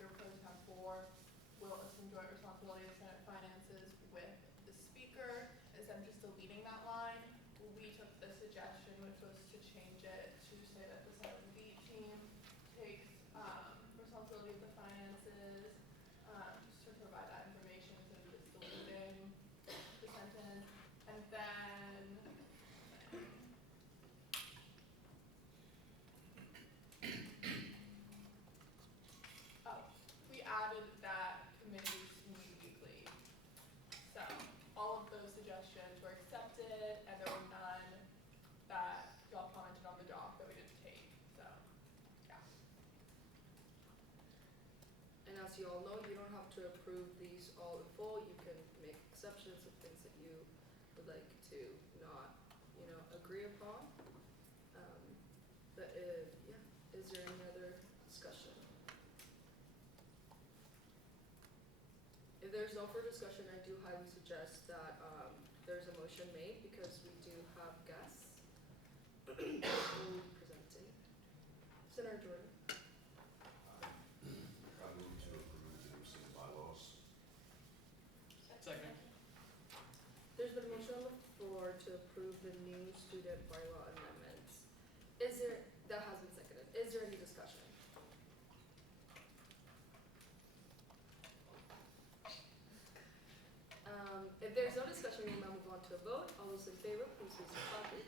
Speaker Pro Tem 4 will assume joint responsibility of Senate finances with the Speaker, instead of just deleting that line. We took the suggestion, which was to change it to say that the 7B team takes responsibility of the finances, just to provide that information instead of just deleting the sentence. And then we added that committees meet weekly. So all of those suggestions were accepted, and there were none that y'all commented on the doc that we didn't take. So, yeah. And as you all know, you don't have to approve these all in full. You can make exceptions of things that you would like to not, agree upon. But yeah, is there any other discussion? If there's no further discussion, I do highly suggest that there's a motion made because we do have guests presenting. Senator Jordan. I move to approve the new city bylaws. Second. There's been a motion on the floor to approve the new student bylaw amendments. That has been seconded. Is there any discussion? If there's no discussion, we'll now move on to a vote. All those in favor, please raise your copy.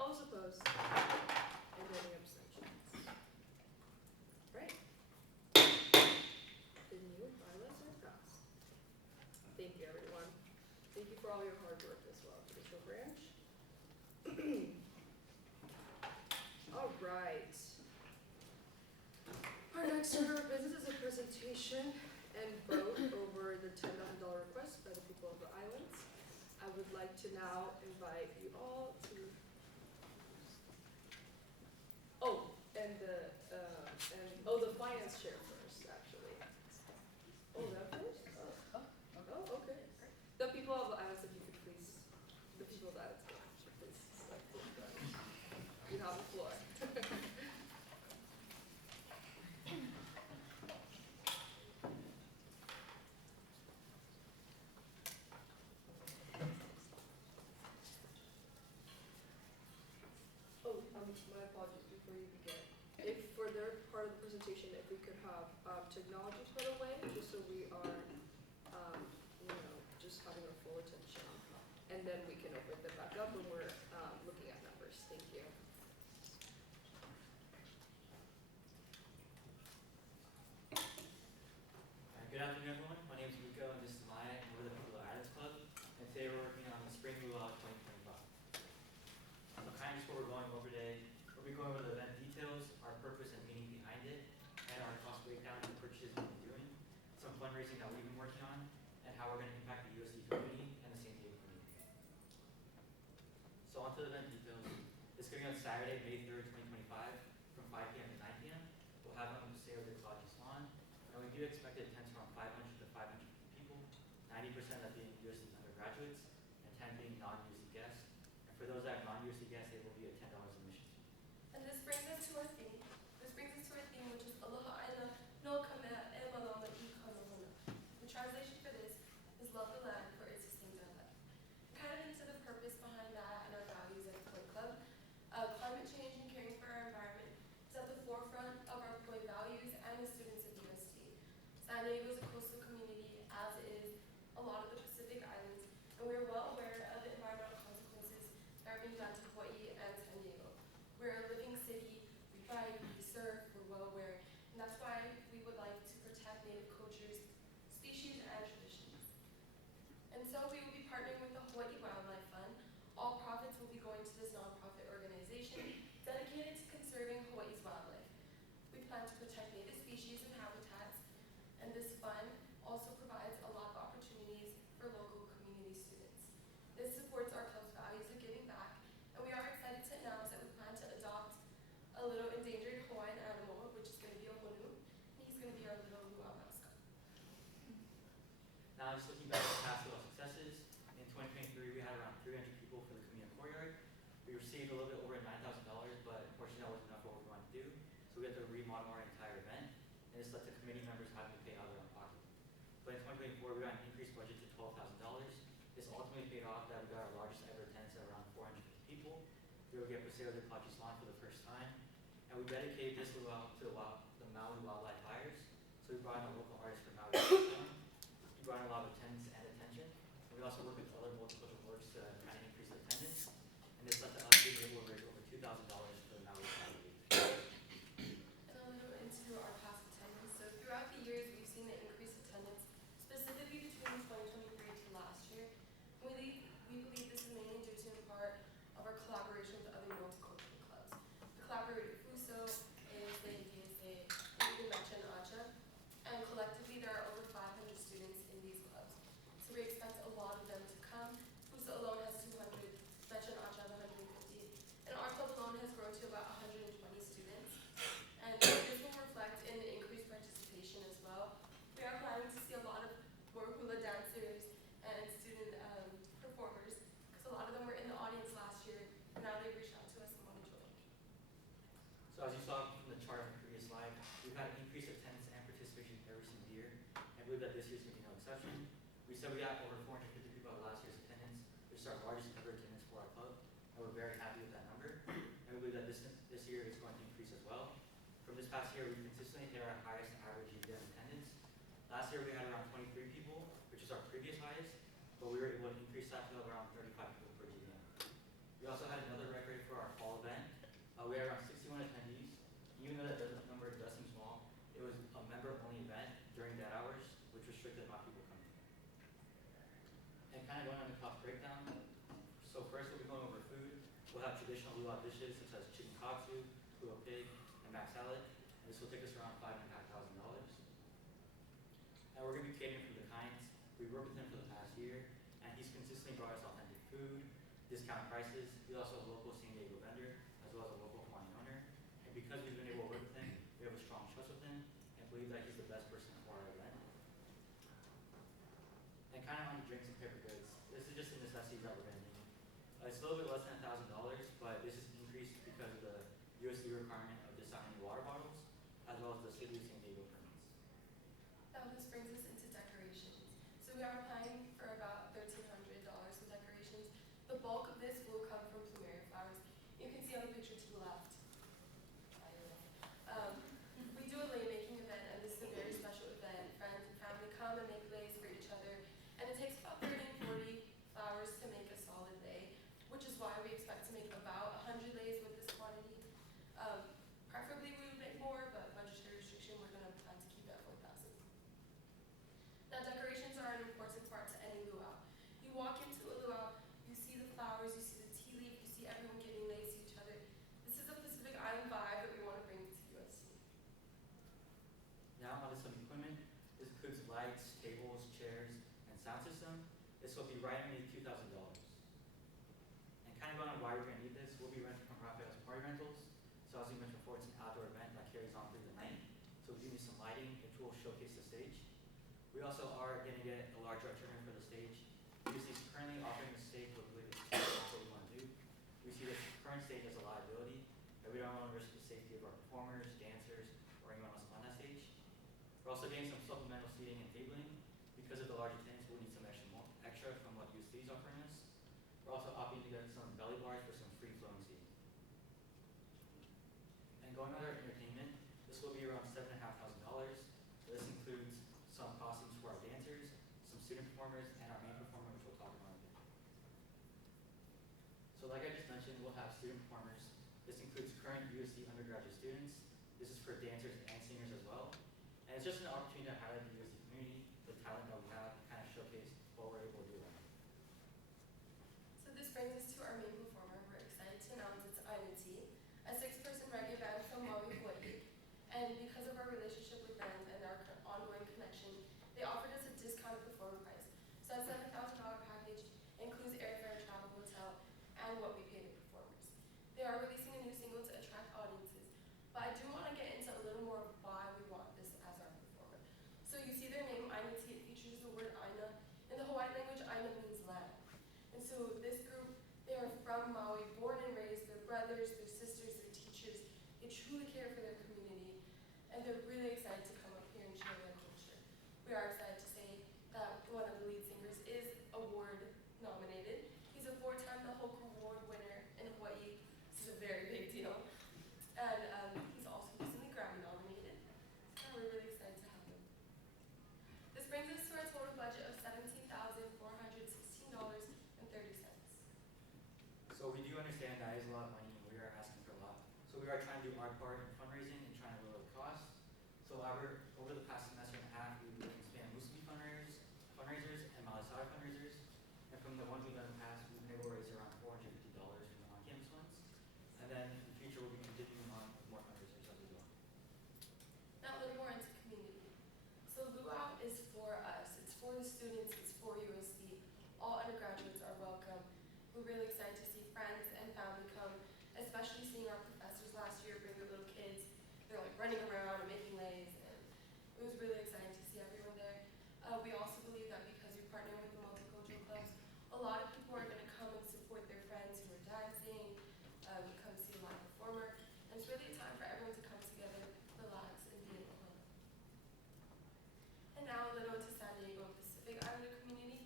All those opposed? And any abstentions? Right. The new bylaws are passed. Thank you, everyone. Thank you for all your hard work as well, Judicial Branch. All right. Our next order of business is a presentation and vote over the $10,000 request by the people of the islands. I would like to now invite you all to. The finance chair first, actually. That first? Okay. The people of the islands, if you could please, the people of the islands, please. You have the floor. My apologies before you begin. If for their part of the presentation, if we could have technology put away, just so we are, just having our full attention, and then we can open them back up when we're looking at numbers. Thank you. Good afternoon, everyone. My name is Rico, and this is Maya, and we're the people of the Islands Club. And today we're working on the Spring Luau 2025. Kind of just what we're going over today. We'll be going over the event details, our purpose and meaning behind it, and our cost breakdown of the purchases we've been doing, some fundraising that we've been working on, and how we're going to impact the USD community and the San Diego community. So on to the event details. It's going to be on Saturday, May 3rd, 2025, from 5 p.m. to 9 p.m. We'll have it on the Paseo de Claudius lawn, and we do expect it attend around 500 to 550 people, 90% of being USD undergraduates, and 10 being non-USD guests. For those that are non-USD guests, it will be a $10 admission fee. And this brings us to our theme. Which is Aloha Aina no Kamea e Malama I Kanohona. The translation for this is love the land for it sustains our life. Kind of into the purpose behind that and our values at Koi Club. Climate change and caring for our environment is at the forefront of our Koi values and the students at USD. San Diego is a coastal community, as is a lot of the Pacific Islands, and we are well aware of the environmental consequences that are being done to Hawaii and San Diego. We're a living city, we fight, we serve, we're well aware, and that's why we would like to protect native cultures, species, and traditions. And so we will be partnering with the Hawaii Wildlife Fund. All profits will be going to this nonprofit organization dedicated to conserving Hawaii's wildlife. We plan to protect native species and habitats, and this fund also provides a lot of opportunities for local community students. This supports our club's values of giving back, and we are excited to announce that we plan to adopt a little endangered Hawaiian animal, which is going to be a honu, and he's going to be our little luau mascot. Now, just looking back at past little successes, in 2023 we had around 300 people for the community courtyard. We received a little bit over $9,000, but unfortunately that wasn't enough for what we wanted to do. So so we had to remodel our entire event, and this led to committee members having to pay out of their own pocket. But in 2024, we got an increased budget to $12,000. This ultimately paid off that we got our largest ever attendance at around 450 people. We will get Paseo de Pachislán for the first time, and we dedicated this luau to the Maui wildlife fires. So we brought in a local artist from Maui. We brought in a lot of attendance and attention. We also worked with other multicultural works to kind of increase attendance, and this led to us being able to raise over $2,000 for the Maui Wildlife. And a little into our past attendance. So throughout the years, we've seen an increased attendance, specifically between 2023 to last year. We believe this is mainly due to in part of our collaboration with other multicultural clubs. We collaborate with FUSO, ASA, DSA, and even Mecha and Acha, and collectively there are over 500 students in these clubs. So we expect a lot of them to come. FUSO alone has 200, Mecha and Acha have 150, and our club alone has grown to about 120 students. And this will reflect in increased participation as well. We are planning to see a lot of more hula dancers and student performers, because a lot of them were in the audience last year, and now they've reached out to us and want to join. So as you saw from the chart on the previous slide, we've had increased attendance and participation every single year, and I believe that this year is going to be no exception. We said we got over 450 people at last year's attendance, which is our largest ever attendance for our club, and we're very happy with that number. And we believe that this year is going to increase as well. From this past year, we consistently hit our highest average GBM attendance. Last year we had around 23 people, which is our previous highest, but we were able to increase that to around 35 people per GBM. We also had another record for our fall event. We had around 61 attendees. Even though that number does seem small, it was a member-only event during dead hours, which restricted my people coming. And kind of going on the cost breakdown. So first we'll be going over food. We'll have traditional luau dishes such as chicken katsu, hula pig, and mac salad. And this will take us around $5,500. And we're going to be catering for the Kinds. We've worked with him for the past year, and he's consistently brought us authentic food, discount prices. He's also a local San Diego vendor, as well as a local Hawaiian owner. And because we've been able to work with him, we have a strong trust with him, and believe that he's the best person for our event. And kind of on drinks and paper goods, this is just a necessity that we're going to need. It's a little bit less than $1,000, but this is increased because of the USD requirement of designing water bottles, as well as the City of San Diego permits. Now this brings us into decorations. So we are applying for about $1,300 in decorations. The bulk of this will come from plumeria flowers. You can see on the picture to the left. We do a lei making event, and this is a very special event. Friends and family come and make leis for each other, and it takes about 30 and 40 flowers to make a solid lei, which is why we expect to make about 100 leis with this quantity. Preferably we would make more, but budgetary restriction, we're going to plan to keep it at 4,000. Now decorations are an important part to any luau. You walk into a luau, you see the flowers, you see the tea leaf, you see everyone giving leis to each other. This is a Pacific Island vibe that we want to bring to USC. Now onto some equipment. This includes lights, tables, chairs, and sound system. This will be right underneath $2,000. And kind of going on why we're going to need this, we'll be renting from Rafael's Party Rentals. So as we mentioned before, it's an outdoor event that carries on through the night. So we'll give you some lighting, which will showcase the stage. We also are going to get a larger itinerary for the stage. UC is currently offering the stage, but we believe it's not what we want to do. We see this current stage as a liability, and we don't want to risk the safety of our performers, dancers, or anyone else on that stage. We're also getting some supplemental seating and tabling. Because of the large attendance, we'll need some extra from what UC is offering us. We're also opting to get some belly bars for some free-flowing seating. And going on our entertainment, this will be around $7,500. This includes some costumes for our dancers, some student performers, and our main performer, which we'll talk about in a bit. So like I just mentioned, we'll have student performers. This includes current USC undergraduate students. This is for dancers and singers as well. And it's just an opportunity to highlight the USC community, the talent that we have, and kind of showcase what we're able to do. So this brings us to our main performer. We're excited to announce it's INT, a 6-person reggae band from Maui, Hawaii. And because of our relationship with them and our ongoing connection, they offered us a discounted performer price. So a $7,000 package includes airfare, travel, hotel, and what we pay the performers. They are releasing a new single to attract audiences, but I do want to get into a little more of why we want this as our performer. do understand that is a lot of money and we are asking for a lot. So we are trying to do our part in fundraising and trying to lower the cost. So over the past semester and a half, we've been expanding Musubi fundraisers and Malasada fundraisers. And from the ones we've done in the past, we've been able to raise around $450 from the on-campus ones. And then in the future, we'll be continuing on with more fundraisers as we go. Now a little more into community. So Luau is for us. It's for the students. It's for USC. All undergraduates are welcome. We're really excited to see friends and family come, especially seeing our professors last year bring their little kids. They're like running around and making lays, and it was really exciting to see everyone there. We also believe that because we partner with the multicultural clubs, a lot of people are going to come and support their friends who are dancing, come see a live performer, and it's really a time for everyone to come together, relax, and be in the club. And now a little into San Diego and Pacific Islander community.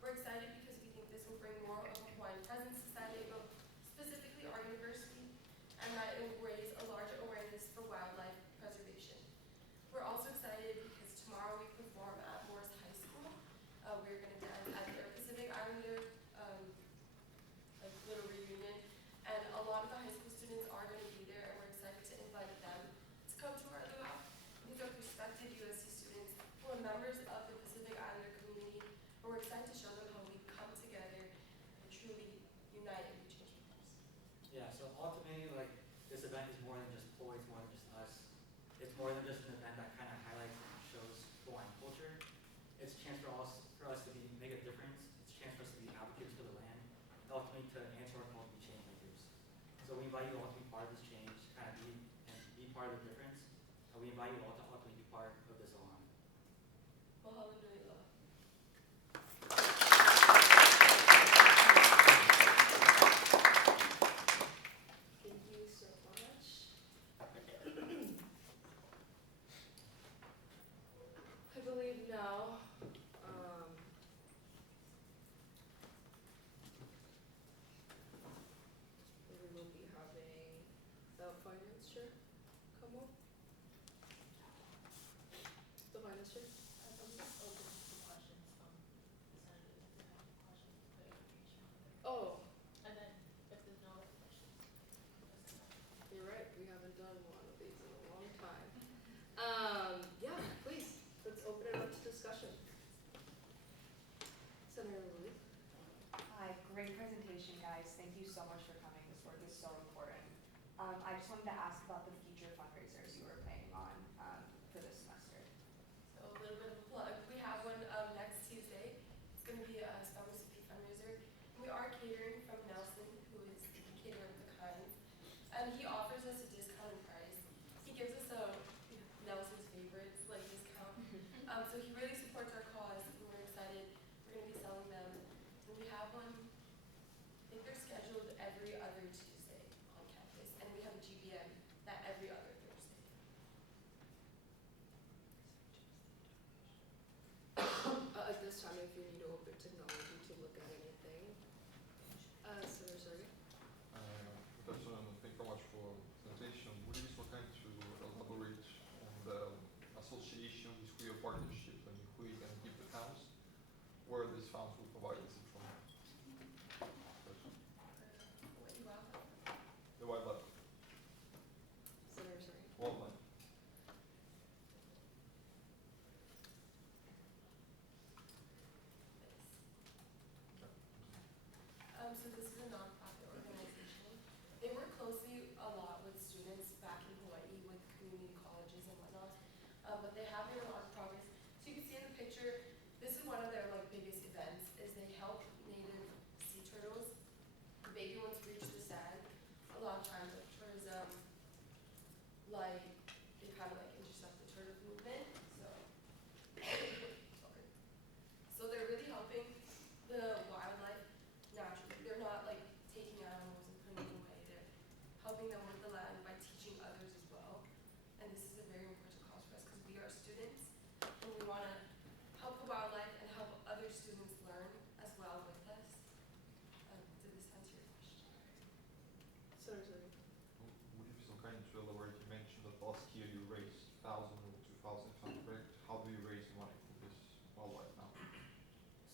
We're excited because we think this will bring more of a Hawaiian presence to San Diego, specifically our university, and that it will raise a larger awareness for wildlife preservation. We're also excited because tomorrow we perform at Morris High School. We're going to dance at their Pacific Islander like little reunion, and a lot of the high school students are going to be there, and we're excited to invite them to come to our luau. These are prospective USC students who are members of the Pacific Islander community, and we're excited to show them how we come together and truly unite and reach change. Yeah, so ultimately, like, this event is more than just Poi, it's more than just us. It's more than just an event that kind of highlights and shows Hawaiian culture. It's a chance for us to make a difference. It's a chance for us to be advocates for the land, and ultimately to answer our call to be change makers. So we invite you all to be part of this change, to kind of be part of the difference. And we invite you all to ultimately be part of this along. Mahalo nui loa. Thank you so much. I believe now, we will be having the finance chair come up. The finance chair? I'm just open to questions from the senators if they have questions, put information on there. Oh, And then if there's no other questions, you're right, we haven't done one of these in a long time. Yeah, please, let's open it up to discussion. Senator Louise? Hi, great presentation, guys. Thank you so much for coming. This work is so important. I just wanted to ask about the future fundraisers you were planning on for this semester. So a little bit of a plug. We have one next Tuesday. It's going to be a Summer CP fundraiser. We are catering from Nelson, who is the caterer of the kind. And he offers us a discounted price. He gives us a Nelson's favorites like discount. So he really supports our cause, and we're excited. We're going to be selling them. And we have one, I think they're scheduled every other Tuesday on campus. And we have a GBM that every other Thursday. At this time, if you need to open technology to look at anything. Senator Sergey? Good afternoon, thank you very much for the presentation. Would you be so kind to elaborate on the association with who your partnership and who you can give the funds, where these funds will provide us from? What you want? The wildlife. Senator Sergey? Wildlife. So this is a nonprofit organization. They work closely a lot with students back in Hawaii with community colleges and whatnot. But they have made a lot of progress. So you can see in the picture, this is one of their like biggest events is they help native sea turtles. The baby ones reach the sand. A lot of times like tourism, like they kind of like intercept the turtle movement. So they're really helping the wildlife naturally. They're not like taking animals and putting them away. They're helping them with the land by teaching others as well. And this is a very important cause for us because we are students and we want to help the wildlife and help other students learn as well with us. Did this answer your question? Senator Sergey? Would you be so kind to elaborate? You mentioned that last year you raised 1,000 or 2,000 if I'm correct. How do you raise money for this wildlife now?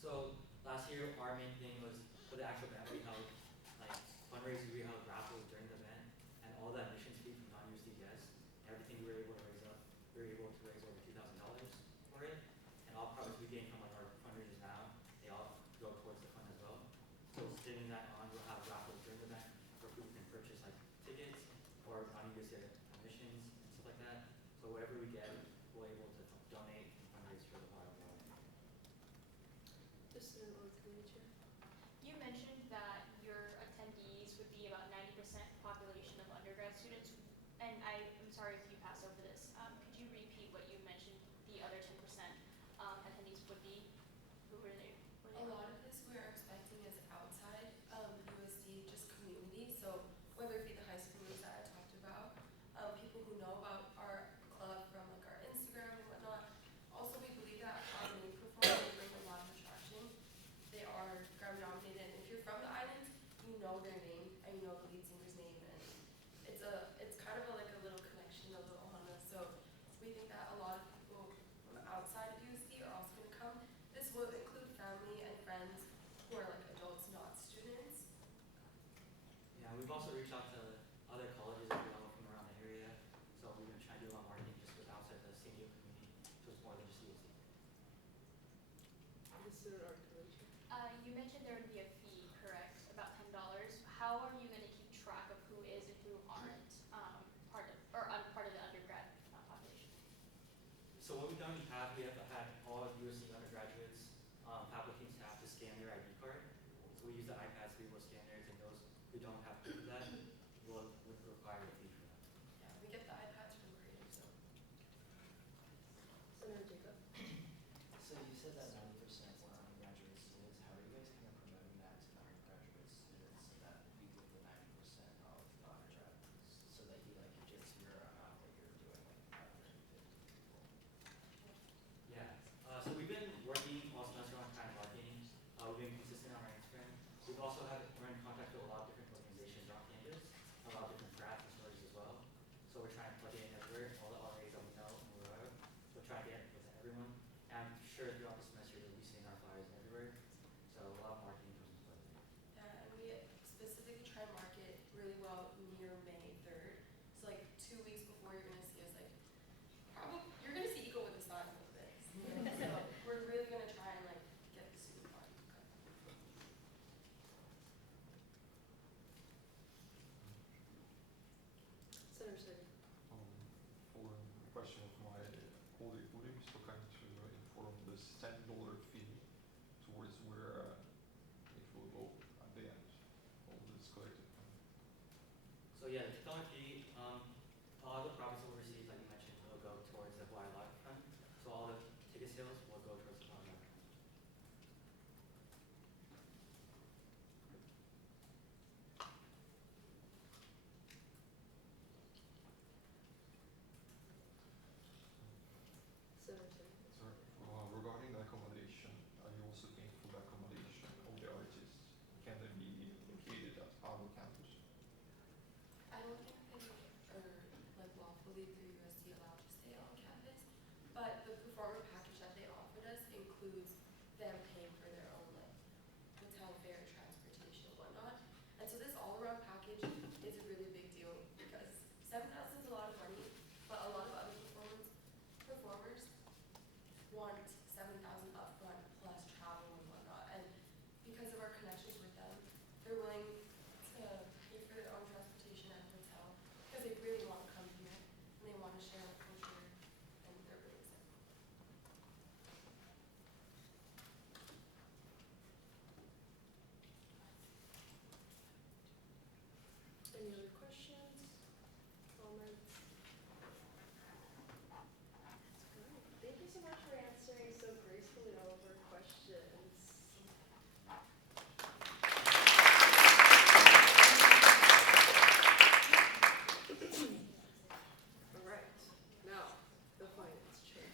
So last year, our main thing was for the actual event, we held like fundraisers tickets or money goes to admissions and stuff like that. So whatever we get, we're able to donate and fundraise for the water board. Just an auxiliary chair. You mentioned that your attendees would be about 90% population of undergrad students, and I'm sorry if you passed over this. Could you repeat what you mentioned the other 10% attendees would be? Who were they? A lot of this we're expecting is outside USD, just community. So whether it be the high schoolers that I talked about, people who know about our club from like our Instagram and whatnot. Also, we believe that our main performers bring a lot of attraction. They are Grammy nominated, and if you're from the islands, you know their name and you know the lead singer's name, and it's kind of like a little connection, a little Ohana. So we think that a lot of people from outside of USD are also going to come. This will include family and friends who are like adults, not students. Yeah, we've also reached out to other colleges as well from around the area. So we've been trying to do a lot of marketing just with outside the San Diego community. So it's more than just USD. Just an auxiliary chair. You mentioned there would be a fee, correct? About $10. How are you going to keep track of who is and who aren't part of the undergrad population? So what we've done in the past, we have had all USC undergraduates, faculty and staff to scan their ID card. So we use the iPads to be able to scan theirs, and those who don't have to do that would require a fee for that. Yeah, we get the iPads from Creative, so. Senator Jacob. So you said that 90% were undergraduate students. How are you guys kind of promoting that to the undergraduate students so that you get the 90% of the undergrad, so that you like get to your amount that you're doing like 550 people? Yeah. So we've been working all semester on kind of marketing. We've been consistent on our Instagram. We're in contact with a lot of different organizations around campus, a lot of different crafts and stories as well. So we're trying to plug it in everywhere, all the RAs that we know and wherever. So try to get it to everyone. And I'm sure throughout the semester you'll be seeing our flyers everywhere. So a lot of marketing comes into play. Yeah, and we specifically try and market really well near May 3rd. So like 2 weeks before you're gonna see us, like you're gonna see Eco with the sign a little bit. So we're really gonna try and like get the student body. Senator Sager. For a question of my colleague, would you be so kind to inform this $10 fee towards where it will go at the end, all this collected? So yeah, the $10 fee, a lot of the profits that we receive, like you mentioned, will go towards the Hawaii Live Fund. So all the ticket sales will go towards the Hawaii Live Fund. Senator Sager. Sir, regarding the accommodation, are you also paying for the accommodation of the artists? Can they be located at our campus? I don't think they are like lawfully through USD allowed to stay on campus, but the performer package that they offered us includes them paying for their own like hotel fare, transportation, whatnot. And so this all around package is a really big deal because $7,000 is a lot of money, but a lot of other performers want $7,000 upfront plus travel and whatnot. And because of our connections with them, they're willing to pay for their own transportation and hotel because they really want to come here and they want to share our culture, and they're really excited. Any other questions? Comments? Alright, thank you so much for answering so gracefully all of our questions. Alright, now, the finance chair.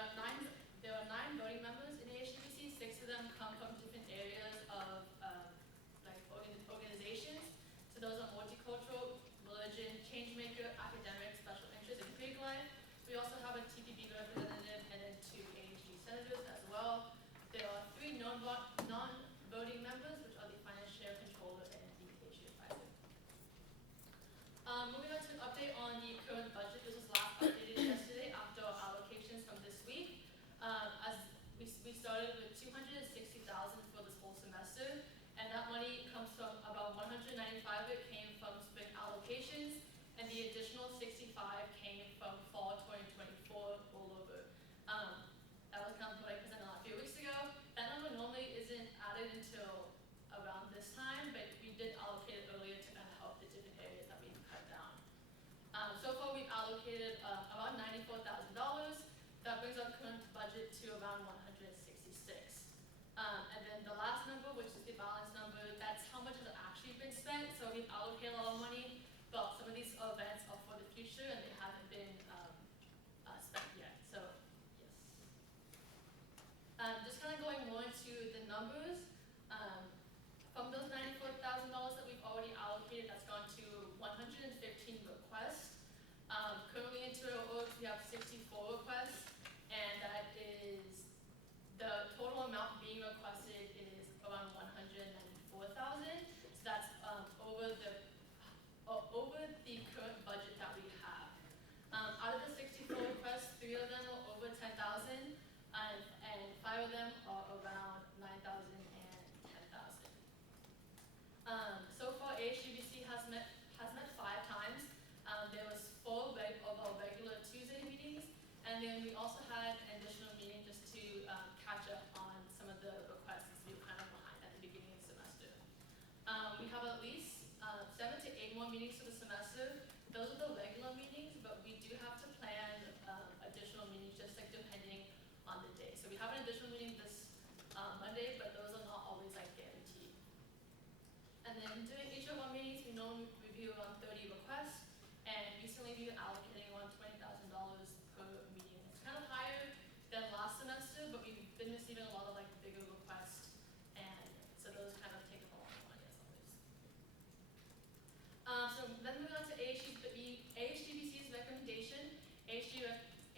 there are nine voting members in ASGBC. 6 of them come from different areas of organizations. So those are multicultural, religion, change maker, academic, special interest, and Greek life. We also have a TPB representative and then 2 ASG senators as well. There are 3 non-voting members, which are the finance chair, controller, and the ASG advisor. Moving on to an update on the current budget. This was last updated yesterday after our allocations from this week. As we started with $260,000 for this whole semester, and that money comes from about $195 of it came from spring allocations, and the additional $65 came from fall 2024 rollover. That was kind of what I presented a few weeks ago. That number normally isn't added until around this time, but we did allocate it earlier to kind of help the different areas that we've cut down. So far we've allocated about $94,000. That brings our current budget to around 166. And then the last number, which is the balance number, that's how much has actually been spent. So we've allocated a lot of money, but some of these events are for the future and they haven't been spent yet. So yes. Just kind of going more into the numbers. From those $94,000 that we've already allocated, that's gone to 115 requests. Currently in Twitter orgs, we have 64 requests, and that is, the total amount being requested is around 194,000. So that's over the current budget that we have. Out of the 64 requests, 3 of them are over 10,000, and 5 of them are around 9,000 and 10,000. So far, ASGBC has met 5 times. There was 4 of our regular Tuesday meetings, and then we also had an additional meeting just to catch up on some of the requests we were kind of behind at the beginning of the semester. We have at least 7 to 8 more meetings for the semester. Those are the regular meetings, but we do have to plan additional meetings just like depending on the day. So we have an additional meeting this Monday, but those are not always like guaranteed. And then during each of our meetings, we normally review around 30 requests, and recently we've been allocating around $20,000 per meeting. It's kind of higher than last semester, but we've been receiving a lot of like bigger requests, and so those kind of take up a lot of money as always. So then moving on to ASGBC's recommendation.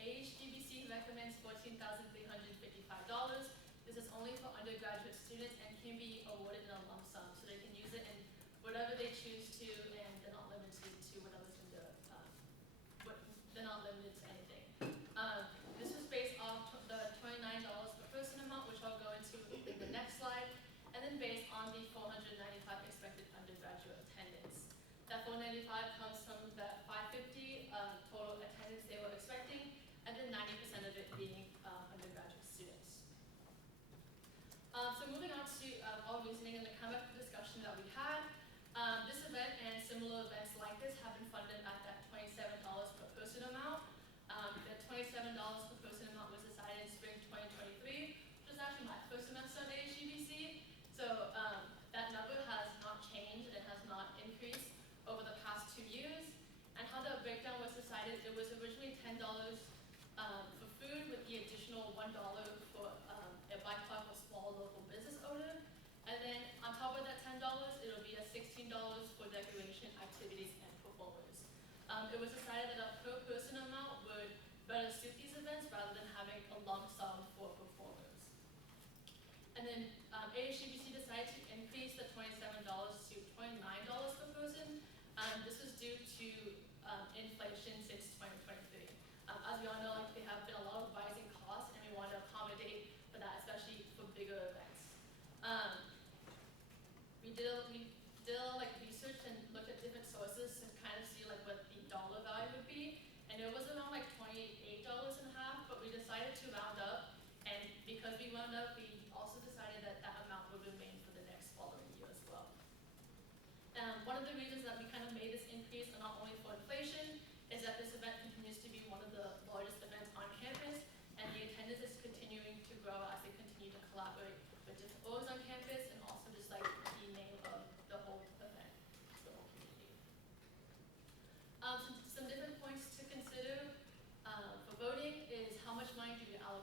ASGBC recommends $14,355. This is only for undergraduate students and can be awarded in a lump sum, so they can use it in whatever they choose to, and they're not limited to whatever's in the, they're not limited to anything. This was based off the $29 per person amount, which I'll go into in the next slide, and then based on the 495 expected undergraduate attendance. That 495 comes from the 550 total attendance they were expecting, and then 90% of it being undergraduate students. So moving on to our reasoning and the kind of discussion that we had. This event and similar events like this have been funded at that $27 per person amount. The $27 per person amount was decided in spring 2023, which was actually my first semester at ASGBC. So that number has not changed, it has not increased over the past 2 years. And how the breakdown was decided, it was originally $10 for food with the additional $1 for a BIPOC or small local business owner. And then on top of that $10, it'll be a $16 for recreation activities and performers. It was decided that a per person amount would better suit these events rather than having a lump sum for performers. And then ASGBC decided to increase the $27 to $29 per person. This was due to inflation since 2023. As we all know, like, there have been a lot of rising costs, and we want to accommodate for that, especially for bigger events. We did like research and looked at different sources to kind of see like what the dollar value would be, and it was around like $28.50, but we decided to round up, and because we round up, we also decided that that amount would remain for the next following year as well. One of the reasons that we kind of made this increase, and not only for inflation, is that this event continues to be one of the largest events on campus, and the attendance is continuing to grow as they continue to collaborate with different orgs on campus, and also just like the name of the whole event, the whole community. Some different points to consider for voting is how much money do we allocate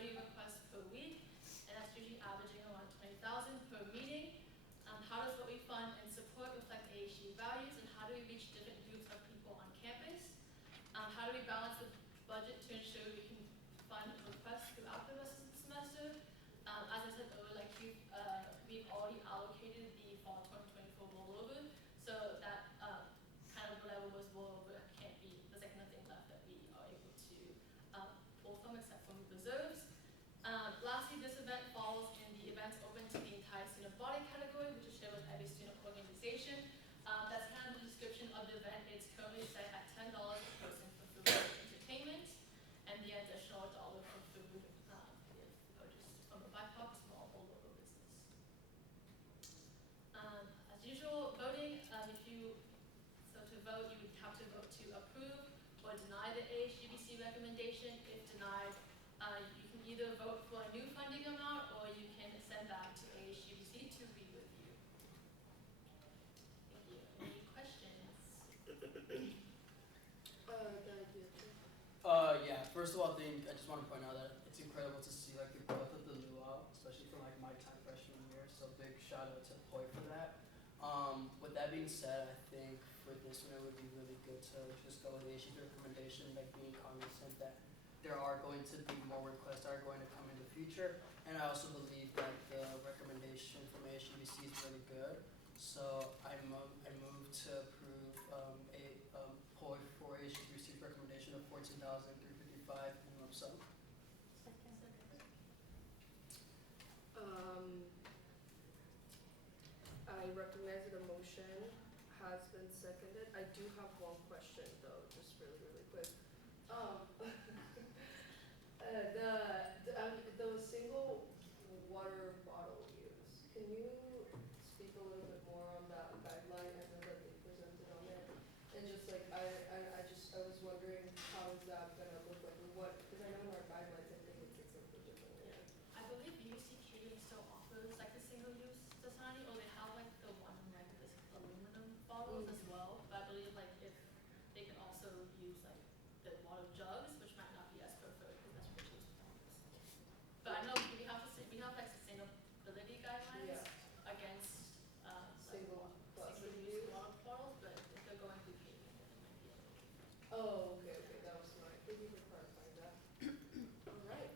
30 requests per week, and that's usually averaging around 20,000 per meeting. How does what we fund and support reflect ASU values, and how do we reach different groups of people on campus? How do we balance the budget to ensure we can fund requests throughout the rest of the semester? As I said earlier, like we've already allocated the fall 2024 rollover, so that kind of whatever was rollover can't be, there's like nothing left that we are able to pull from except from reserves. Lastly, this event falls in the events open to the entire student body category, which is shared with every student organization. That's kind of the description of the event. It's currently set at $10 per person for food and entertainment, and the additional $1 for food if purchased from a BIPOC, small or local business. As usual, voting, to vote, you would have to vote to approve or deny the ASGBC recommendation. If denied, you can either vote for a new funding amount or you can send back to ASGBC to re-review. Thank you. Any questions? Yeah. First of all, I just want to point out that it's incredible to see like the growth of the luau, especially from like my time freshman year. So big shout out to Hoy for that. With that being said, I think for this one it would be really good to just go with the ASG's recommendation, like being cognizant that there are going to be more requests that are going to come in the future. And I also believe that the recommendation from ASGBC is really good. So I move to approve Hoy for ASGBC's recommendation of $14,355 in lump sum. I recognize that a motion has been seconded. I do have one question though, just really, really quick. The single water bottle use, can you speak a little bit more on that guideline? I know that they presented on it. And just like, I was wondering how is that gonna look like, or what, because I know in our guidelines, I think it's something differently. I believe UC Catering still offers like the single use society, or they have like the one like this aluminum bottles as well. But I believe like if they can also use like the water jugs, which might not be as preferred because that's what those bottles. But I know we have like sustainability guidelines against Single use water bottles, but if they're going through catering, then it might be a little. Oh, okay, that was smart. Thank you for clarifying that. All right.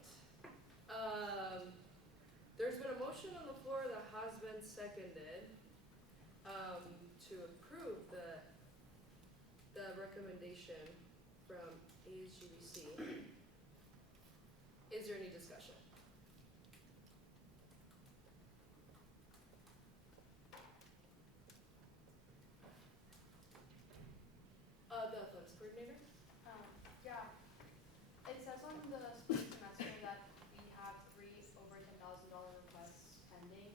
There's been a motion on the floor that has been seconded to approve the recommendation from ASGBC. Is there any discussion? The athletics coordinator? Yeah, it says on the spring semester that we have 3 over $10,000 requests pending.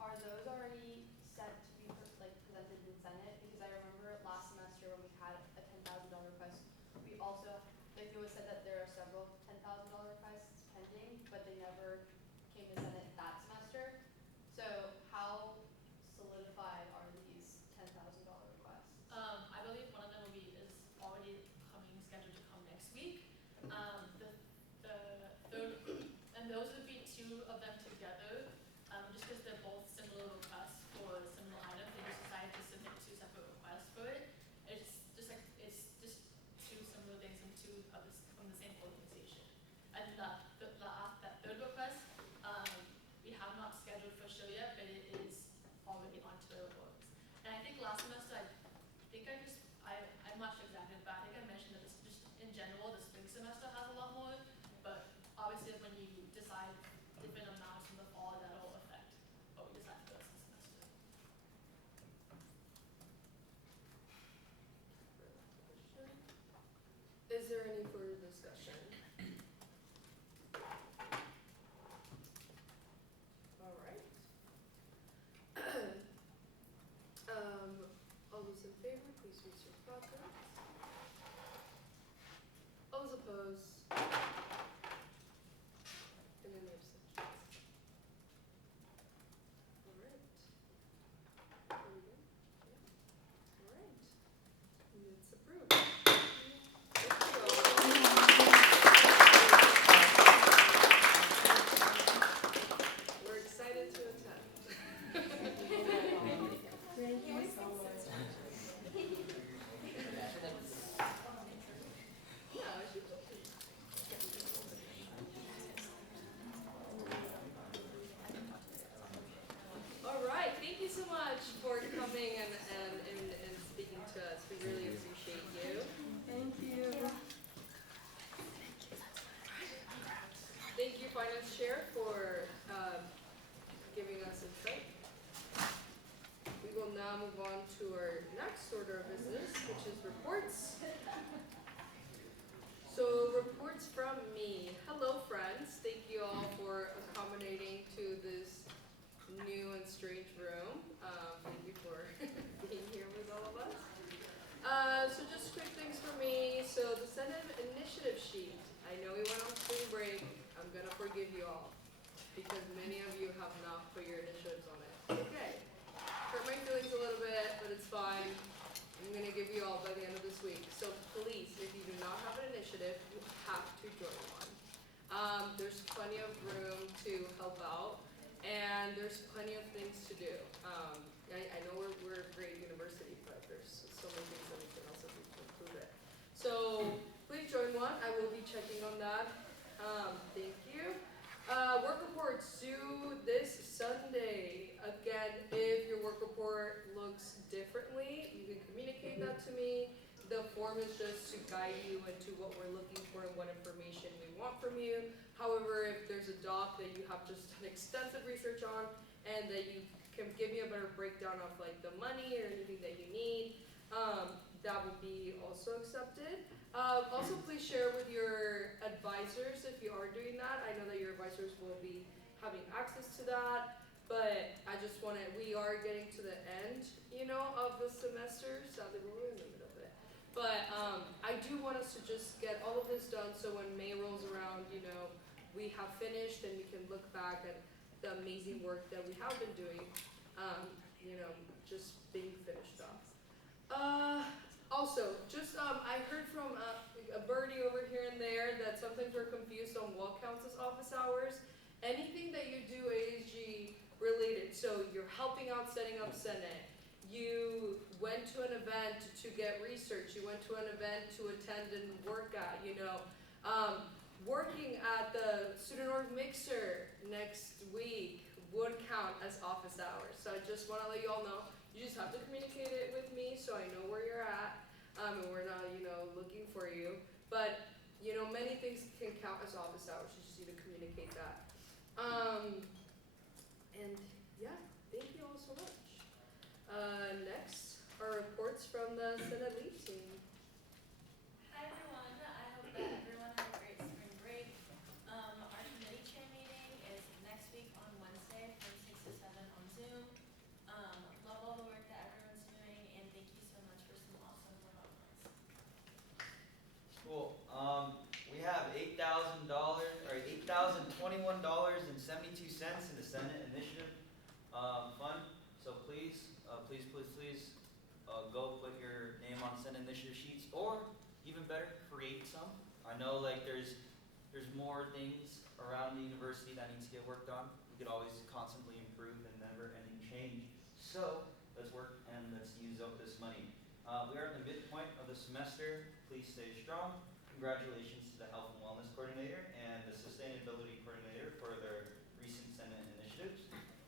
Are those already set to be presented in Senate? Because I remember last semester when we had a $10,000 request, we also, like it was said that there are several $10,000 requests pending, but they never came to Senate that semester. So how solidified are these $10,000 requests? I believe one of them is already scheduled to come next week. The third, and those would be 2 of them together, just because they're both similar requests for similar items. They just decided to submit 2 separate requests for it. It's just 2 similar things and 2 others from the same organization. And that third request, we have not scheduled for sure yet, but it is already onto the works. And I think last semester, I'm not sure exactly, but I think I mentioned that just in general, the spring semester has a lot more, but obviously when you decide different amounts in the fall, that'll affect what we decide for the rest of the semester. Is there any further discussion? All right. All those in favor, please raise your buttons. All those opposed? And any abstentions? All right. Are we good? Yeah. All right. It's approved. Thank you all. you so much for coming and speaking to us. We really appreciate you. Thank you. Thank you, Finance Chair, for giving us insight. We will now move on to our next order of business, which is reports. So, reports from me. Hello, friends. Thank you all for accommodating to this new and strange room. Thank you for being here with all of us. So just quick things for me. So the Senate initiative sheet. I know we went on spring break. I'm gonna forgive you all because many of you have not put your initiatives on it. Okay. Hurt my feelings a little bit, but it's fine. I'm gonna give you all by the end of this week. So please, if you do not have an initiative, you have to join one. There's plenty of room to help out, and there's plenty of things to do. I know we're a great university, but there's so many things that we can also do to improve it. So please join one. I will be checking on that. Thank you. Work reports due this Sunday. Again, if your work report looks differently, you can communicate that to me. The form is just to guide you into what we're looking for and what information we want from you. However, if there's a doc that you have just done extensive research on and that you can give me a better breakdown of like the money or anything that you need, that will be also accepted. Also, please share with your advisors if you are doing that. I know that your advisors will be having access to that, but I just want to, we are getting to the end, of the semester. Sadly, we're in the middle of it. But I do want us to just get all of this done so when May rolls around, we have finished and we can look back at the amazing work that we have been doing, just being finished off. Also, just I heard from a birdie over here and there that sometimes we're confused on wall counts as office hours. Anything that you do ASG related, so you're helping out setting up Senate, you went to an event to get research, you went to an event to attend and work at, working at the student org mixer next week would count as office hours. So I just want to let you all know, you just have to communicate it with me so I know where you're at, and we're not, looking for you. But, many things can count as office hours, you just need to communicate that. And yeah, thank you all so much. Next are reports from the Senate lead team. Hi everyone, I hope that everyone had a great spring break. Our committee chair meeting is next week on Wednesday from 6 to 7 on Zoom. Love all the work that everyone's doing and thank you so much for some awesome developments. Cool. We have $8,000 or $8,021.72 in the Senate Initiative Fund. So please go put your name on Senate Initiative sheets, or even better, create some. I know there's more things around the university that needs to get worked on. We could always constantly improve and never-ending change. So let's work and let's use up this money. We are at the midpoint of the semester. Please stay strong. Congratulations to the Health and Wellness Coordinator and the Sustainability Coordinator for their recent Senate initiatives.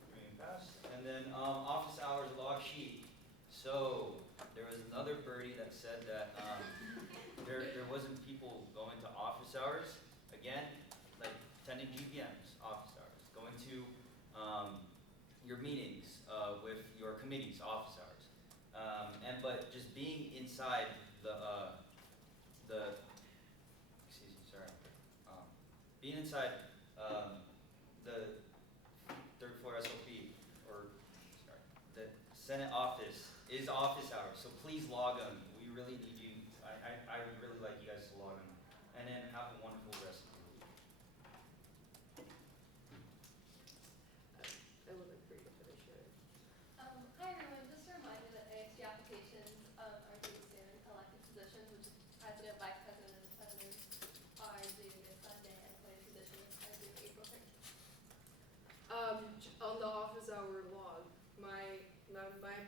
Moving fast. And then office hours log sheet. So there was another birdie that said that there wasn't people going to office hours. Again, like attending GPMs, office hours. Going to your meetings with your committees, office hours. But just being inside being inside the third floor SOP, the Senate office is office hours, so please log on. We really need you. I would really like you guys to log on. And then have a wonderful rest of your week. I would like for you to finish it. Hi everyone, just a reminder that ASG applications are due soon. Elected positions, which is president, vice president, and senators, are due this Sunday, and appointed positions are due April 13th. On the office hour log, my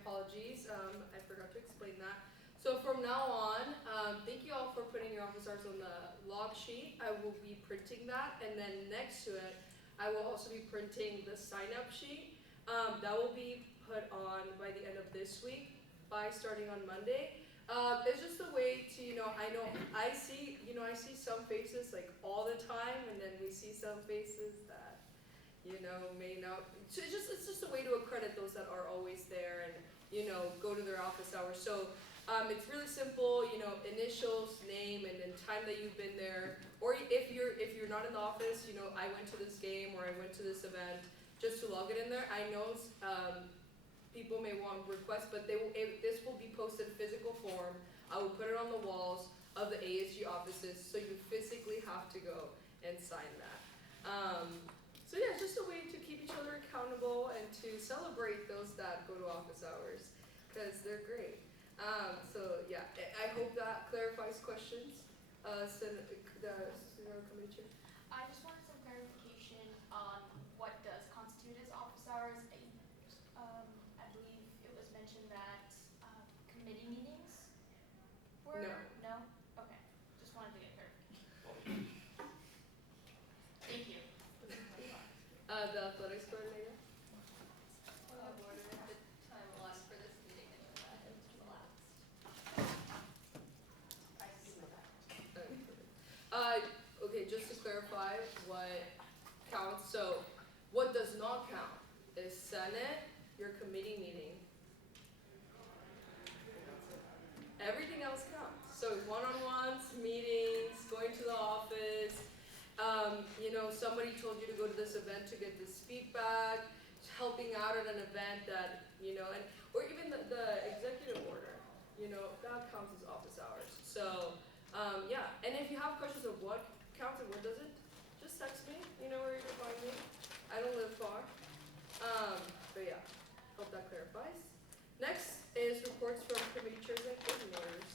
apologies, I forgot to explain that. So from now on, thank you all for putting your office hours on the log sheet. I will be printing that, and then next to it, I will also be printing the sign-up sheet. That will be put on by the end of this week, by starting on Monday. It's just a way to, I know I see some faces like all the time, and then we see some faces that, may not. So it's just a way to accredit those that are always there and, go to their office hours. So it's really simple, initials, name, and then time that you've been there. Or if you're not in the office, I went to this game or I went to this event, just to log it in there. I know people may want requests, but this will be posted physical form. I will put it on the walls of the ASG offices, so you physically have to go and sign that. So yeah, just a way to keep each other accountable and to celebrate those that go to office hours, because they're great. So yeah, I hope that clarifies questions. Committee Chair. I just wanted some clarification on what does constitute as office hours. I believe it was mentioned that committee meetings were. No. Okay. Just wanted to get clarification. Thank you. The athletics coordinator. Time lost for this meeting and that it was the last. I see that. Okay, just to clarify what counts. So what does not count is Senate, your committee meeting. Everything else counts. So one-on-ones, meetings, going to the office, somebody told you to go to this event to get this feedback, helping out at an event that, or even the executive order, that counts as office hours. So, yeah, and if you have questions of what counts and what doesn't, just text me, you know where you can find me. I don't live far. But yeah, hope that clarifies. Next is reports from committee chairs and coordinators.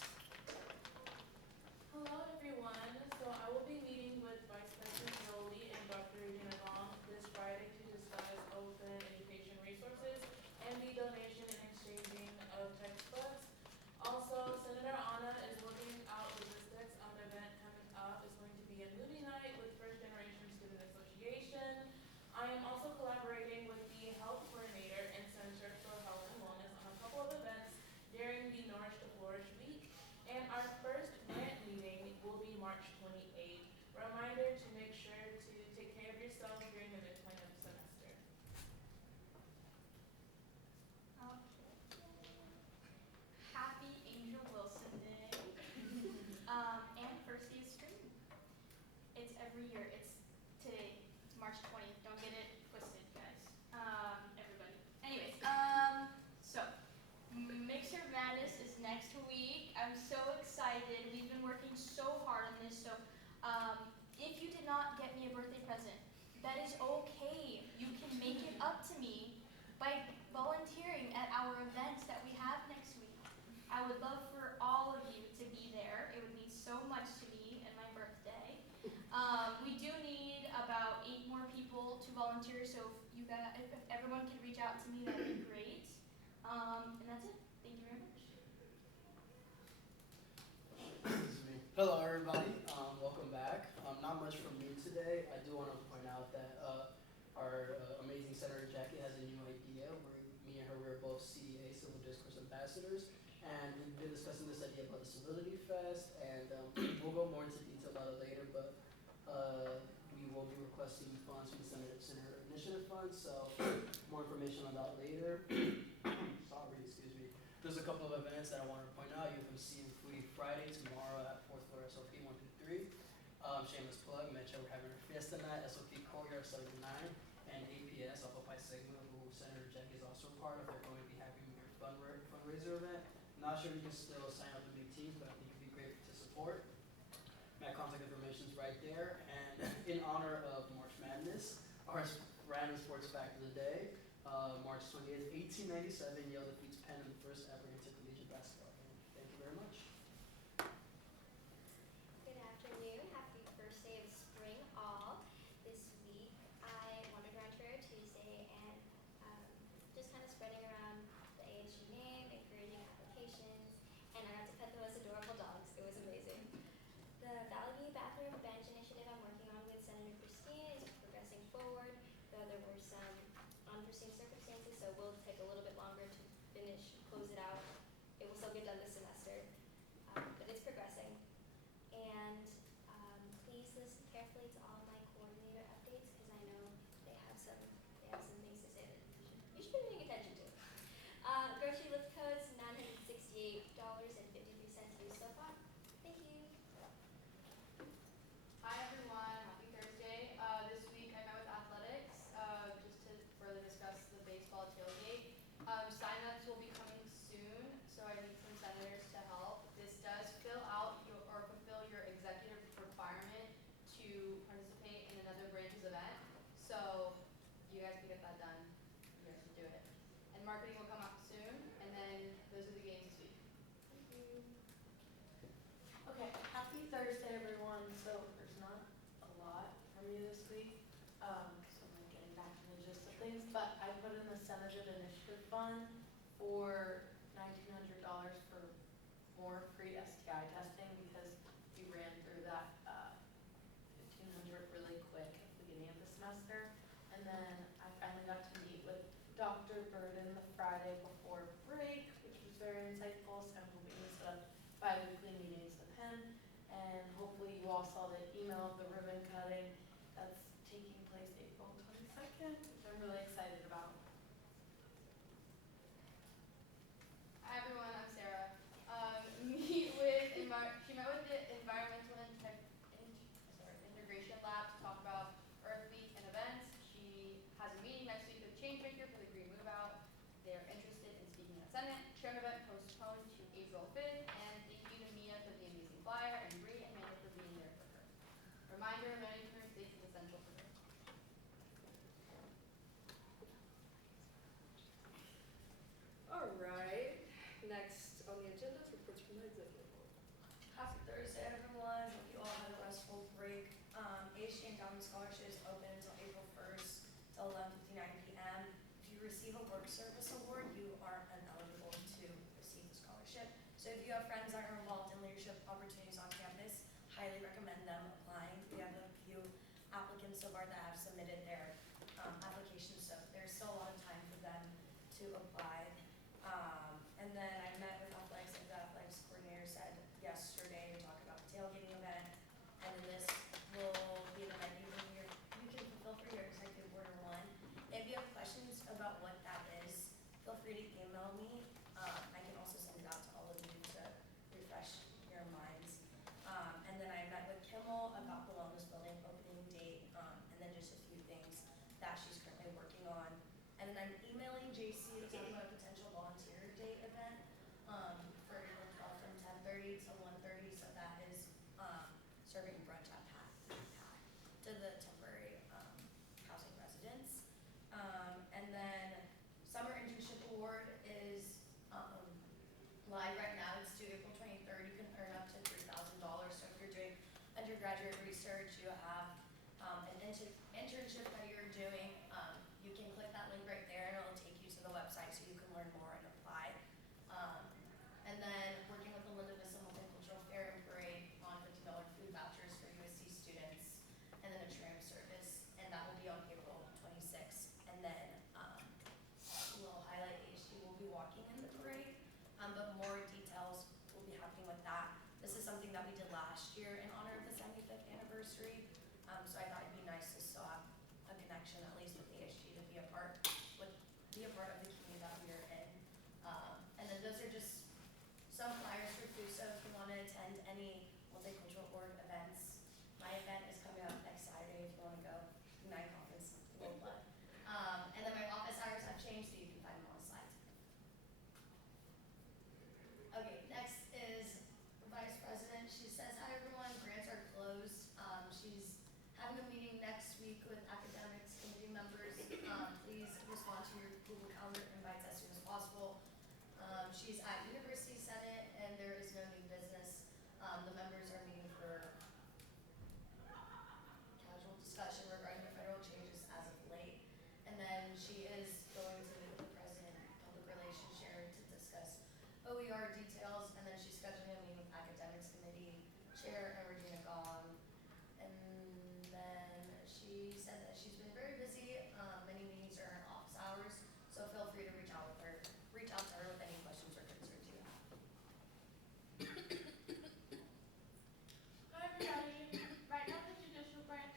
Hello everyone, so I will be meeting with Vice President Jolie and Dr. Regina Gong this Friday to discuss open education resources and the donation and exchanging of textbooks. Also, Senator Anna is working out logistics on an event coming up. It's going to be a movie night with First Generation Student Association. I am also collaborating with the health coordinator and Center for Health and Wellness on a couple of events during the Nourish to Flourish week. And our first grant meeting will be March 28th. Reminder to make sure to take care of yourself during the midpoint of the semester. Happy Angel Wilson Day. And first day of spring. It's every year. It's today. It's March 20th. Don't get it twisted, guys. Everybody. Anyways, so Mixer Madness is next week. I'm so excited. We've been working so hard on this. So, if you did not get me a birthday present, that is okay. You can make it up to me by volunteering at our events that we have next week. I would love for all of you to be there. It would mean so much to me and my birthday. We do need about 8 more people to volunteer, so if everyone could reach out to me, that would be great. And that's it. Thank you very much. Hello, everybody. Welcome back. Not much from me today. I do want to point out that our amazing Senator Jackie has a new idea. Me and her, we're both CDA, Civil Discourse Ambassadors, and we've been discussing this idea about the Civility Fest, and we'll go more into detail about it later, but we will be requesting funds from the Senator Initiative Fund, so more information on that later. Sorry, excuse me. There's a couple of events that I want to point out. UFMC and Foodie Friday tomorrow at 4th floor SOP 123. Shameless plug, mention we're having our Fiesta Night, SOP Courtyard 79, and APS, Alpha Pi Sigma, who Senator Jackie is also a part of. They're going to be having their fundraiser event. Not sure you can still sign up to big teams, but I think it'd be great to support. My contact information is right there. And in honor of March Madness, our random sports fact of the day, March 28th, 1897, Yale defeats Penn in the first ever intercollegiate basketball game. Thank you very much. Good afternoon. Happy first day of spring all. This week I wandered around Trader Tuesday and just kind of spreading around the ASG name and creating applications, and I got to pet those adorable dogs. It was amazing. The Valley View Bathroom Bench initiative I'm working on with Senator Christine is progressing forward, though there were some unforeseen circumstances, so it will take a little bit longer translates all my coordinator updates because I know they have some things to say that you should be paying attention to. Grocery lift codes, $968.53 used so far. Thank you. Hi everyone, happy Thursday. This week I met with athletics just to further discuss the baseball tailgate. Sign-ups will be coming soon, so I need some senators to help. This does fulfill your executive requirement to participate in another branch's event. So you guys can get that done. You guys can do it. And marketing will come out soon, and then those are the games this week. Thank you. Okay, happy Thursday, everyone. So there's not a lot from you this week. So I'm like getting back to the gist of things, but I put in the Senate Initiative Fund for $1,900 for more free STI testing because we ran through that 1,500 really quick at the beginning of the semester. And then I finally got to meet with Dr. Burden the Friday before break, which was very insightful. So I'm hoping to set up bi-weekly meetings with him. And hopefully you all saw the email of the ribbon cutting that's taking place April 22nd, which I'm really excited about. Hi everyone, I'm Sarah. She met with the Environmental Integration Lab to talk about Earth Week and events. She has a meeting next week with Changemaker for the Green Move Out. They're interested in speaking at Senate. Sharon event postponed to April 5th. And thank you to Mia for the amazing flyer and Bree and Amanda for being there for her. Reminder, managing her space is essential for her. All right. Next on the agenda is reports from the executive board. Happy Thursday, everyone. Hope you all had a restful break. ASG Endowment Scholarship is open until April 1st till 11:59 p.m. If you receive a work service award, you are ineligible to receive the scholarship. So if you have friends that are involved in leadership opportunities on campus, highly recommend them applying. We have a few applicants so far that have submitted their applications, so there's still a lot of time for them to apply. And then I met with athletics, and the athletics coordinator said yesterday to talk about the tailgating event. And then this will be an event you can fulfill for your executive order 1. If you have questions about what that is, feel free to email me. I can also send it out to all of you to refresh your minds. And then I met with Kimmel about the wellness building opening date, and then just a few things that she's currently working on. And then I'm emailing JC to talk about a potential volunteer day event for April 12th from 10:30 to 1:30. So that is serving brunch at Pat to the temporary housing residents. And then summer internship award is live right now. It's due April 23rd. You can earn up to $3,000. So if you're doing undergraduate research, you have an internship that you're doing, you can click that link right there and it'll take you to the website so you can learn more and apply. And then working with the Linda Vista Multicultural Fair and Parade on $50 food vouchers for USC students, and then a tram service, and that will be on April 26th. And then we'll highlight ASG will be walking in the parade, but more details will be happening with that. This is something that we did last year in honor of the 75th anniversary. So I thought it'd be nice to still have a connection, at least with ASG, to be a part of the community that we are in. And then those are just some flyers for FUSA if you want to attend any multicultural org events. My event is coming up next Saturday if you want to go. Night conference, World Blood. And then my office hours have changed, so you can find them on the slides. Okay, next is Vice President. She says, hi everyone, grants are closed. She's having a meeting next week with academics committee members. Please respond to your Google Calendar invites as soon as possible. She's at University Senate and there is no new business. The members are meeting for casual discussion regarding the federal changes as of late. And then she is going to meet with the president, public relations chair, to discuss OER details. And then she's scheduling a meeting with academics committee chair and Regina Gong. And then she said that she's been very busy. Many meetings are in office hours, so feel free to reach out to her with any questions or concerns you have. Hi everybody. Right now the judicial branch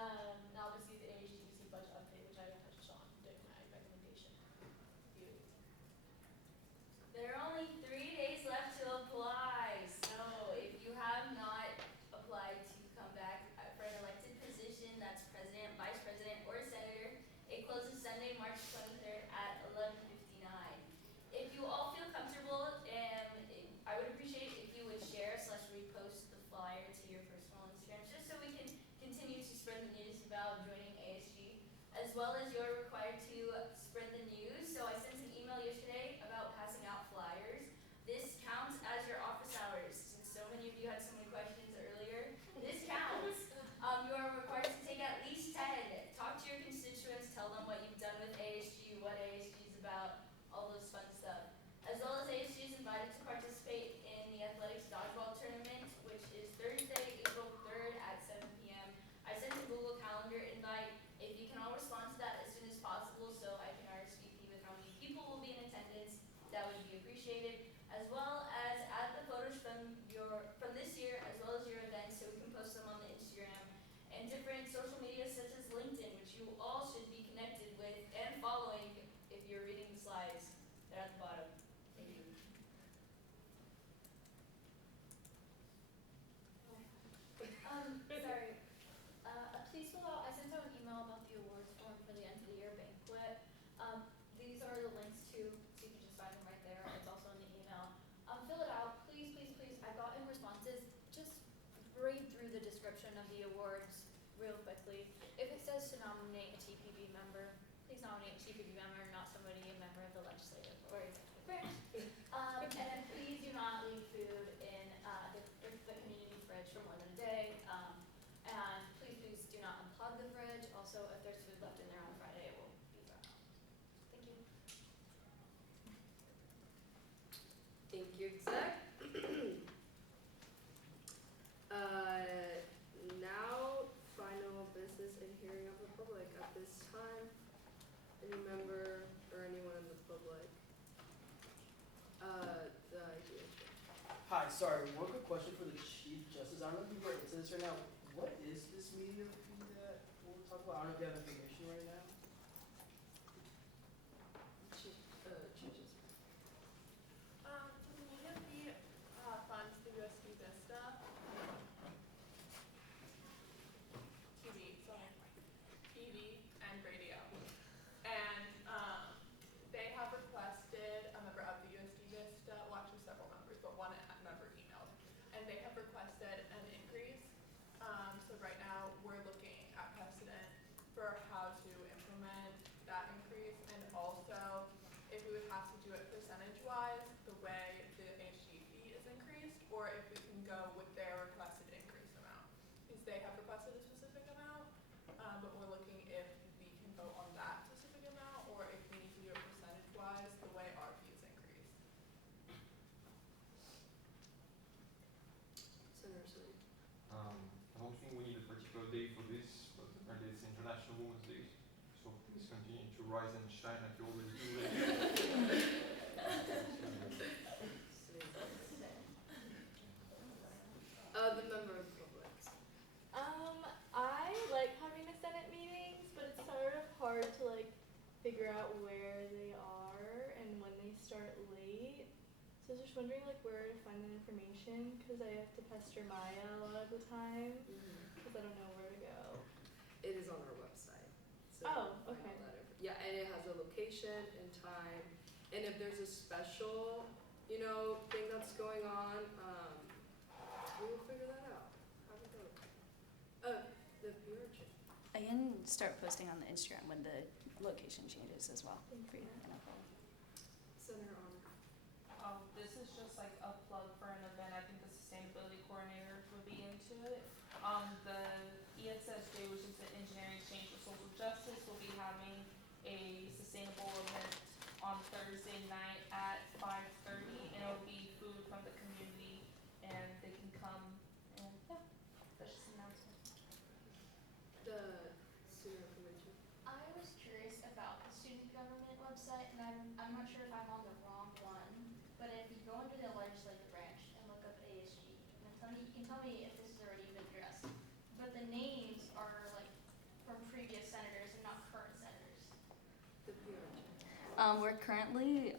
And I'll just use the AHGC budget update, which I touched on during my recommendation. View. There are only 3 days left to apply, so if you have not applied to come back for an elected position, that's president, vice president, or senator, it closes Sunday, March 23rd at 11:59. If you all feel comfortable, I would appreciate if you would share/repost the flyer to your personal Instagram, just so we can continue to spread the news about joining ASG, as well as you're required to spread the news. So I sent an email yesterday about passing out flyers. This counts as your office hours, since so many of you had so many questions earlier. This counts. You are required to take at least 10. Talk to your constituents, tell them what you've done with ASG, what ASG is about, all those fun stuff. As well as ASG is invited to participate in the athletics dodgeball tournament, which is Thursday, April 3rd at 7 p.m. I sent a Google Calendar invite. If you can all respond to that as soon as possible so I can RSVP with how many people will be in attendance, that would be appreciated. As well as add the photos from this year as well as your events so we can post them on the Instagram and different social media such as LinkedIn, which you all should be connected with and following if you're reading the slides. They're at the bottom. Thank you. Sorry. Please fill out, I sent out an email about the awards form for the end of the year banquet. These are the links to, so you can just find them right there. It's also in the email. Fill it out, please, please, please. I've gotten responses. Just read through the description of the awards real quickly. If it says to nominate a TPB member, please nominate a TPB member, not somebody a member of the legislative or executive branch. And then please do not leave food in the community fridge for more than a day. And please, please do not unplug the fridge. Also, if there's food left in there on Friday, it will be thrown out. Thank you. Thank you, exec. Now, final business and hearing of the public. At this time, any member or anyone in the public, the idea. Hi, sorry, one quick question for the Chief Justice. I don't know if you are into this right now. What is this media fee that we'll talk about? I don't know if you have information right now. Chief Justice. So the media fee funds the USD Vista TV and radio. And they have requested a member of the USD Vista, well actually several members, but one member emailed, and they have requested an increase. So right now we're looking at precedent for how to implement that increase, and also if we would have to do it percentage-wise, the way the ASG fee is increased, or if we can go with their requested increase amount. Because they have requested a specific amount, but we're looking if we can vote on that specific amount, or if we need to do it percentage-wise, the way our fee is increased. Senator Suri. I don't think we need a particular day for this, but apparently it's International Women's Day. So please continue to rise and shine like you always do. The member of the public. I like having the Senate meetings, but it's sort of hard to like figure out where they are and when they start late. So I was just wondering like where to find that information because I have to pester Maya a lot of the time because I don't know where to go. It is on our website. So Oh, you can okay. find all that yeah, and it has a location and time. And if there's a special, thing that's going on, we will figure that out. How to go. The PR chief. I can start posting on the Instagram when the location changes as well. Thank you. Senator Armour. This is just like a plug for an event. I think the sustainability coordinator would be into it. The ESSJ, which is the Engineering Exchange for Social Justice, will be having a sustainable event on Thursday night at 5:30, and it'll be food from the community, and they can come, and yeah, that's just an announcement. The student convention. I was curious about the student government website, and I'm not sure if I'm on the wrong one, but if you go into the legislative branch and look up ASG, and you can tell me if this has already been addressed. But the names are like We're currently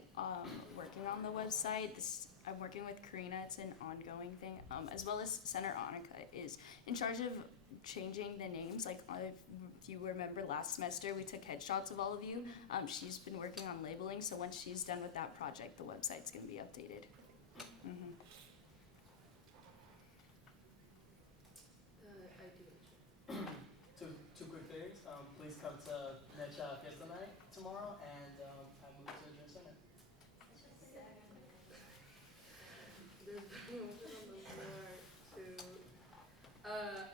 working on the website. I'm working with Karina. It's an ongoing thing, as well as Senator Annika is in charge of changing the names. Like if you remember last semester, we took headshots of all of you. She's been working on labeling, so once she's done with that project, the website's going to be updated. Mm-hmm. I do. Two quick things. Please come to Necha Fiesta Night tomorrow, and I move to adjourn Senate. There's been a motion on the floor to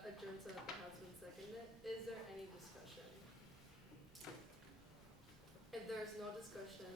adjourn Senate that has been seconded. Is there any discussion? If there's no discussion,